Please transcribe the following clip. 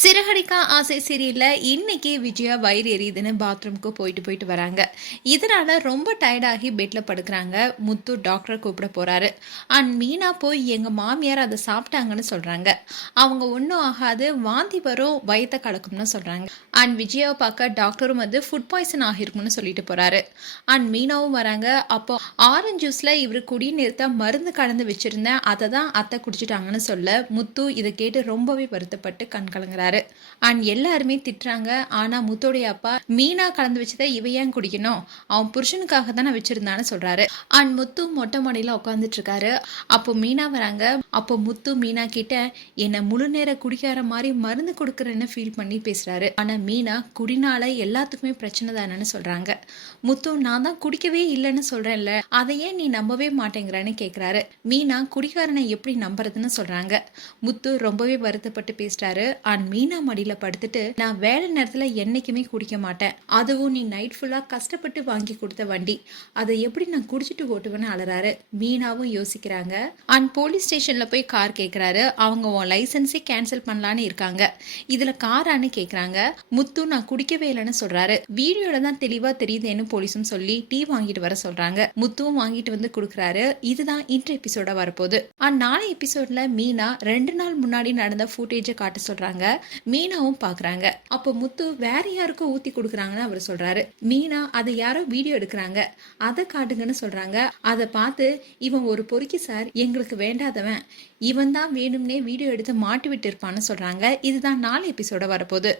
சிறகடிக்கா ஆசை சீரியலில் இன்னைக்கு விஜயா வயிறு எரியுதுன்னு பாத்ரூம்க்கு போயிட்டு போயிட்டு வராங்க. இதனால ரொம்ப டயர்டாகி பெட்டில் படுக்கிறாங்க. முத்து டாக்டரை கூப்பிட போறாரு. அண்ட் மீனா போய் எங்க மாமியார் அதை சாப்பிட்டாங்கன்னு சொல்றாங்க. அவங்க ஒன்றும் ஆகாது வாந்தி வரும் வயத்தை கலக்கும்னு சொல்றாங்க. அண்ட் விஜயாவை பார்க்க டாக்டரும் வந்து ஃபுட் பாய்சன் ஆகிருக்கும்னு சொல்லிட்டு போறாரு. அண்ட் மீனாவும் வராங்க. அப்போ ஆரஞ்சு ஜூஸ்ல இவர் குடிநீர்த்த மருந்து கலந்து வச்சிருந்தேன். அதை தான் அத்தை குடிச்சிட்டாங்கன்னு சொல்ல முத்து இதை கேட்டு ரொம்பவே வருத்தப்பட்டு கண் கலங்குறாரு. அண்ட் எல்லாருமே திட்டுறாங்க. ஆனா முத்தோடைய அப்பா மீனா கலந்து வச்சதை இவ ஏன் குடிக்கணும்? அவன் புருஷனுக்காக தானே வச்சிருந்தான்னு சொல்றாரு. அண்ட் முத்து மொட்டை மாடியில உட்காந்துட்டு இருக்காரு. அப்போ மீனா வராங்க. அப்போ முத்து மீனா கிட்ட என்னை முழு நேர குடிக்கார மாதிரி மருந்து கொடுக்குறேன்னு ஃபீல் பண்ணி பேசுறாரு. ஆனா மீனா குடினால எல்லாத்துக்குமே பிரச்சனை தானேன்னு சொல்றாங்க. முத்து நான் தான் குடிக்கவே இல்லைன்னு சொல்றேன்ல. அதை ஏன் நீ நம்பவே மாட்டேங்கிறன்னு கேக்குறாரு. மீனா குடிகாரனை எப்படி நம்புறதுன்னு சொல்றாங்க. முத்து ரொம்பவே வருத்தப்பட்டு பேசுறாரு. அண்ட் மீனா மடியில படுத்துட்டு நான் வேலை நேரத்துல என்னைக்குமே குடிக்க மாட்டேன். அதுவும் நீ நைட் ஃபுல்லா கஷ்டப்பட்டு வாங்கி கொடுத்த வண்டி. அதை எப்படி நான் குடிச்சிட்டு ஓட்டுவேன்னு அலறாரு. மீனாவும் யோசிக்கிறாங்க. அண்ட் போலீஸ் ஸ்டேஷன்ல போய் கார் கேக்குறாரு. அவங்க உன் லைசன்ஸே கேன்சல் பண்ணலான்னு இருக்காங்க. இதுல காரான்னு கேக்குறாங்க. முத்து நான் குடிக்கவே இல்லைன்னு சொல்றாரு. வீடியோல தான் தெளிவா தெரியுதுன்னு போலீஸும் சொல்லி டீ வாங்கிட்டு வர சொல்றாங்க. முத்துவும் வாங்கிட்டு வந்து கொடுக்குறாரு. இதுதான் இன்ட்ரு எபிசோட வரப்போகுது. அண்ட் நாளை எபிசோட்ல மீனா ரெண்டு நாள் முன்னாடி நடந்த ஃபுட்டேஜை காட்ட சொல்றாங்க. மீனாவும் பார்க்குறாங்க அப்போ முத்து வேற யாருக்கோ ஊத்தி கொடுக்குறாங்கன்னு அவர் சொல்றாரு. மீனா அதை யாரோ வீடியோ எடுக்கிறாங்க. அதை காட்டுங்கன்னு சொல்றாங்க. அதை பார்த்து இவன் ஒரு பொறுக்கி சார். எங்களுக்கு வேண்டாதவன். இவன் தான் வேணும்னே வீடியோ எடுத்து மாட்டி விட்டு இருப்பான்னு சொல்றாங்க. இதுதான் நாலு எபிசோட வரப்போகுது.